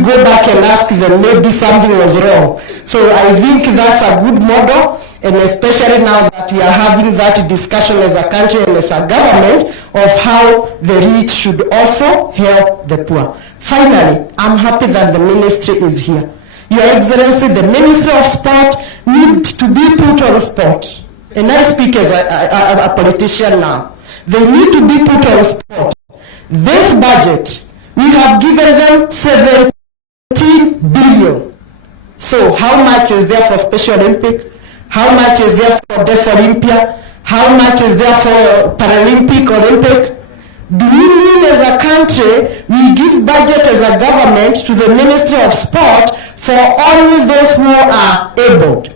we go back and ask them, maybe something was wrong. So I think that's a good model, and especially now that we are having that discussion as a country and as a government of how the rich should also help the poor. Finally, I'm happy that the ministry is here. Your Excellency, the Ministry of Sport needs to be put on sport. And I speak as a politician now. They need to be put on sport. This budget, we have given them 17 billion. So how much is there for Special Olympic? How much is there for Deaf Olympia? How much is there for Paralympic, Olympic? Do we mean as a country, we give budget as a government to the Ministry of Sport for only those who are abled?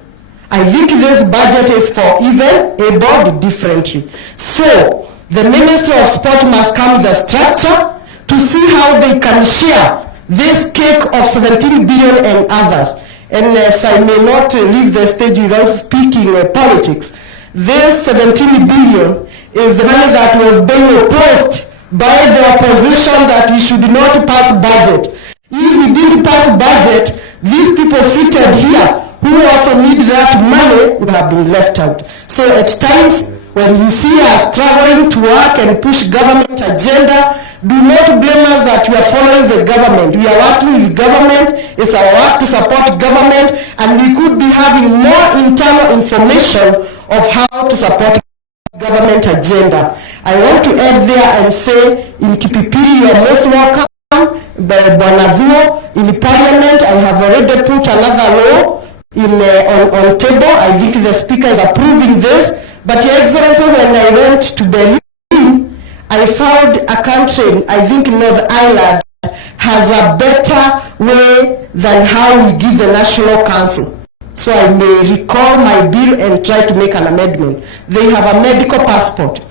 I think this budget is for even abled differently. So the Ministry of Sport must come with a structure to see how they can share this cake of 17 billion and others. And as I may not leave the stage without speaking politics, this 17 billion is the money that was being opposed by the opposition that we should not pass budget. If we did pass budget, these people seated here who also need that money would have been left out. So at times, when you see us struggling to work and push government agenda, do not blame us that we are following the government. We are working with government. It's our work to support government, and we could be having more internal information of how to support government agenda. I want to add there and say, in Kipipiri, you are most welcome. In Parliament, I have already put another law on table. I think the Speaker is approving this. But Your Excellency, when I went to Berlin, I found a country, I think North Ireland, has a better way than how we give the National Council. So I may recall my bill and try to make an amendment. They have a medical passport.